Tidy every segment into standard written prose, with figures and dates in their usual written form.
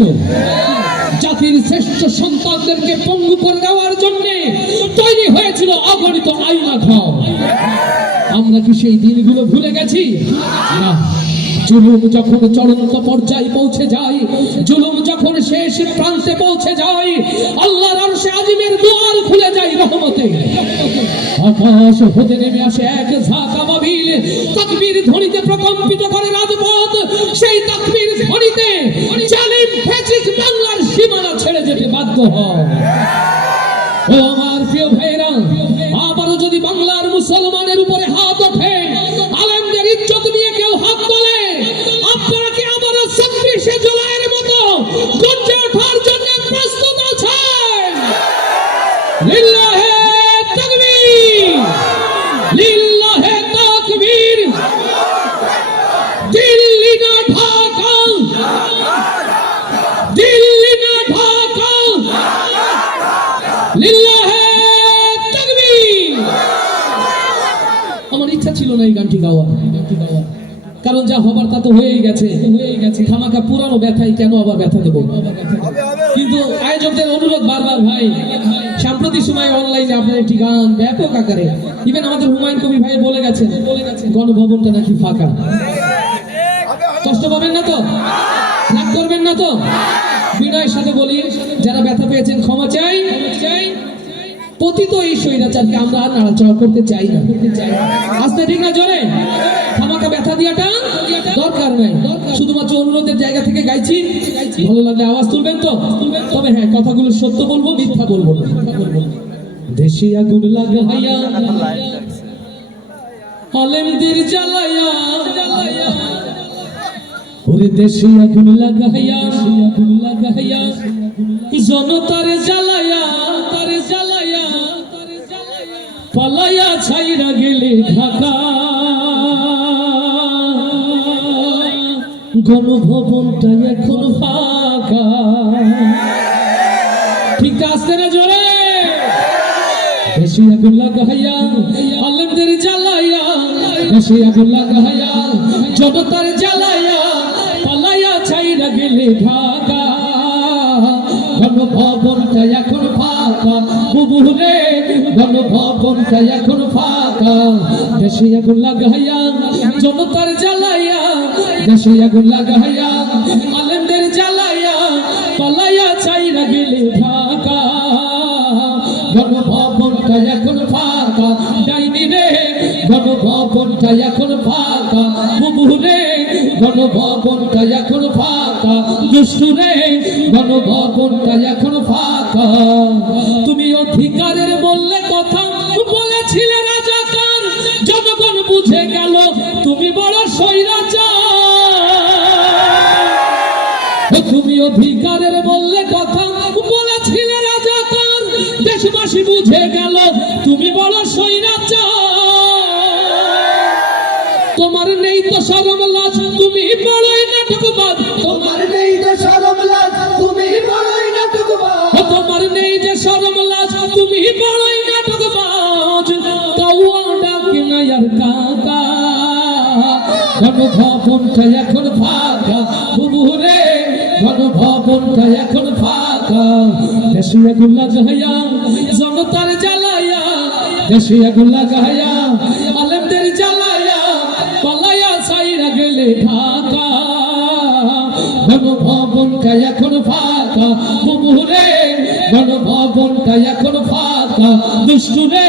হয়েছিল, জাতির শ্রেষ্ঠ সন্তানদেরকে পঙ্গু করে দেওয়ার জন্য তৈরি হয়েছিল অগণিত আইনা ঘর। আমরা কি সেই দিনগুলো ভুলে গেছি? না। জুলুম যখন চূড়ান্ত পর্যায়ে পৌঁছে যায়, জুলুম যখন শেষ প্রান্তে পৌঁছে যায়, আল্লাহর আরশে আজিমের দুয়ার খুলে যায় রহমতে। আকাশ হতে নেমে আসে এক ঝাঁক আবাবিল, তাকবীর ধ্বনিতে প্রকম্পিত করে রাজপথ। সেই তাকবীর ধ্বনিতে জালিম ফ্যাসিস্ট বাংলার সীমানা ছেড়ে যেতে বাধ্য হয়। ও আমার প্রিয় ভাইরা, আবারও যদি বাংলার মুসলমানের উপরে হাত ওঠে, আলেমদের ইজ্জত নিয়ে কেউ হাত তোলে, আপনারা কি আবারও 26শে জুলাইয়ের মতো গর্জে ওঠার জন্য প্রস্তুত আছেন? লিল্লাহে তাকবীর, লিল্লাহে তাকবীর। দিল্লি না ঢাকা, দিল্লি না ঢাকা, লিল্লাহে তাকবীর। আমার ইচ্ছা ছিল না এই গানটি গাওয়া, কারণ যা হবার তা তো হয়েই গেছে। খামাখা পুরানো ব্যথায় কেন আবার ব্যথা দেব? কিন্তু আয়োজকদের অনুরোধ বারবার, ভাই সাম্প্রতিক সময় অনলাইনে আপনার একটি গান ব্যাপক আকারে, ইভেন আমাদের হুমায়ুন কবির ভাই বলে গেছেন গণভবনটা নাকি ফাঁকা। কষ্ট পাবেন না তো? রাগ করবেন না তো? বিনয়ের সাথে বলি, যারা ব্যথা পেয়েছেন ক্ষমা চাই। পতিত এই স্বৈরাচারকে আমরা আর নাড়াচাড়া করতে চাই না। আস্তে ঠিক না, জোরে খামাখা ব্যথা দিয়াটা দরকার নাই। শুধুমাত্র অনুরোধের জায়গা থেকে গাইছি, ভালো লাগলে আওয়াজ তুলবেন তো। তবে হ্যাঁ, কথাগুলো সত্য বলবো, মিথ্যা বলবো না। দেশি আগুন লাগাইয়া আলেমদের জ্বালাইয়া, ওরে দেশি আগুন লাগাইয়া, আগুন লাগাইয়া জনতারে জ্বালাইয়া, তারে জ্বালাইয়া পালাইয়া ছাইরা গেলে ঢাকা। গণভবনটা এখন ফাঁকা। ঠিক আসতে না, জোরে দেশি আগুন লাগাইয়া আলেমদের জ্বালাইয়া, দেশি আগুন লাগাইয়া জনতার জ্বালাইয়া পালাইয়া ছাইরা গেলে ঢাকা। গণভবনটা এখন ফাঁকা, বুবুরে গণভবনটা এখন ফাঁকা। দেশে আগুন লাগাইয়া জনতার জ্বালাইয়া, দেশে আগুন লাগাইয়া আলেমদের জ্বালাইয়া পালাইয়া ছাইরা গেলে ঢাকা। গণভবনটা এখন ফাঁকা, ডাইনি রে গণভবনটা এখন ফাঁকা। বুবুরে গণভবনটা এখন ফাঁকা, দুষ্টু রে গণভবনটা এখন ফাঁকা। তুমি অধিকারের বললে কথা, বলেছিলে রাজাকার, জনগণ বুঝে গেল তুমি বড় স্বৈরাচার। তুমি অধিকারের বললে কথা, বলেছিলে রাজাকার, দেশবাসী বুঝে গেল তুমি বড় স্বৈরাচার। তোমার নেই তো শরম লাজ, তুমি বড়ই নাটকবাজ। তোমার নেই যে শরম লাজ, তুমি বড়ই নাটকবাজ। তোমার নেই যে শরম লাজ, তুমি বড়ই নাটকবাজ। কাউয়া ডাকে না আর কাকা। গণভবনটা এখন ফাঁকা, বুবুরে গণভবনটা এখন ফাঁকা। দেশে আগুন লাগাইয়া জনতার জ্বালাইয়া, দেশে আগুন লাগাইয়া আলেমদের জ্বালাইয়া পালাইয়া ছাইরা গেলে ঢাকা। গণভবনটা এখন ফাঁকা, বুবুরে গণভবনটা এখন ফাঁকা। দুষ্টু রে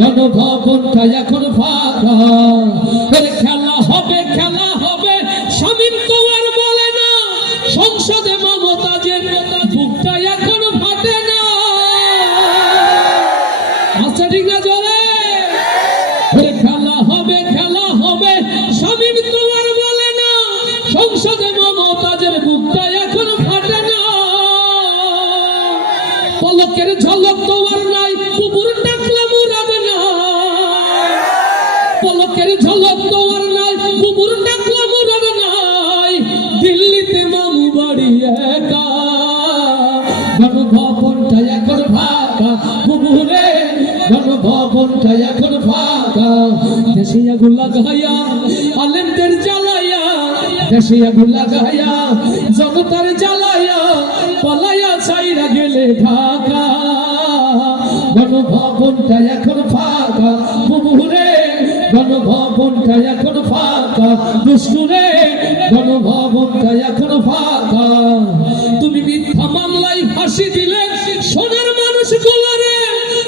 গণভবনটা এখন ফাঁকা। খেলা হবে, খেলা হবে, শামীম তো আর বলে না। সংসদে মমতাজের বুকটা এখন ফাটে না। আচ্ছা ঠিক না, জোরে খেলা হবে, খেলা হবে, শামীম তো আর বলে না। সংসদে মমতাজের বুকটা এখন ফাটে না। পলকের ঝলক তো আর নাই, কুকুর ডাকলে মুরাদ না। পলকের ঝলক তো আর নাই, কুকুর ডাকলে মুরাদ নাই। দিল্লিতে মামু বাড়ি একা। গণভবনটা এখন ফাঁকা, বুবুরে গণভবনটা এখন ফাঁকা। দেশে আগুন লাগাইয়া আলেমদের জ্বালাইয়া, দেশে আগুন লাগাইয়া জনতার জ্বালাইয়া পালাইয়া ছাইরা গেলে ঢাকা গণভবনটা এখন ফাঁকা বুবুরে গণভবনটা এখন ফাঁকা দুষ্টুরে গণভবনটা এখন ফাঁকা তুমি মিথ্যা মামলায় ফাঁসি দিলে সোনার মানুষ গুলারে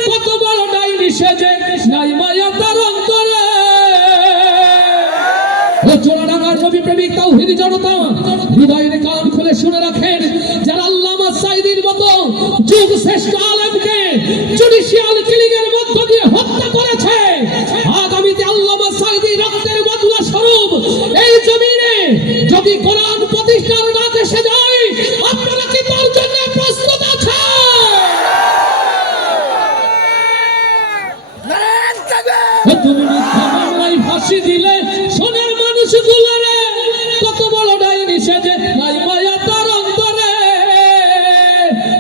কত বড় ডাইনি সেজে নাই মায়া তার অন্তরে ও চোরাডাঙ্গার নবী প্রেমিক তাওহীদি জনতা হৃদয়ের কান খুলে শুনে রাখেন যারা আল্লামা সাঈদীর মতো যুগ শ্রেষ্ঠ আলেমকে জুডিশিয়াল কিলিং এর মধ্য দিয়ে হত্যা করেছে আগামীতে আল্লামা সাঈদী রক্তের বদলা স্বরূপ এই জমিনে যদি কোরআন প্রতিষ্ঠার ডাক এসে যায় আপনারা কি তার জন্য প্রস্তুত আছেন তুমি মিথ্যা মামলায় ফাঁসি দিলে সোনার মানুষগুলোরে কত বড় ডাইনি সেজে নাই মায়া তার অন্তরে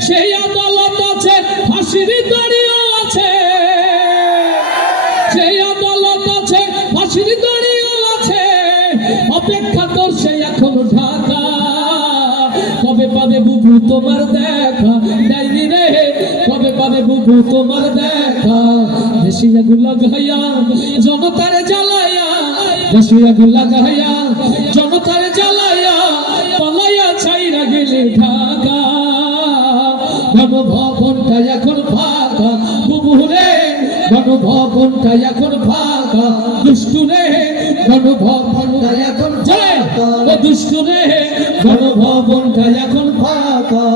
সেই আদালত আছে ফাঁসির দড়িও আছে সেই আদালত আছে ফাঁসির দড়িও আছে অপেক্ষা করছে এখন ঢাকা কবে পাবে বুবু তোমার দেখা ডাইনি রে কবে পাবে বুবু তোমার দেখা দেশে আগুন লাগাইয়া জনতার জ্বালাইয়া দেশে আগুন লাগাইয়া জনতার জ্বালাইয়া পালাইয়া ছাইরা গেলে ঢাকা গণভবনটা এখন ফাঁকা বুবুরে গণভবনটা এখন ফাঁকা দুষ্টুরে গণভবনটা এখন ফাঁকা ও দুষ্টুরে গণভবনটা এখন ফাঁকা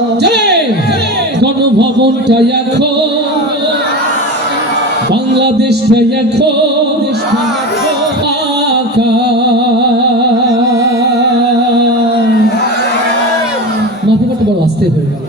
গণভবনটা এখন বাংলাদেশটা এখন ফাঁকা মাথা বড় আসতে হয়ে গেল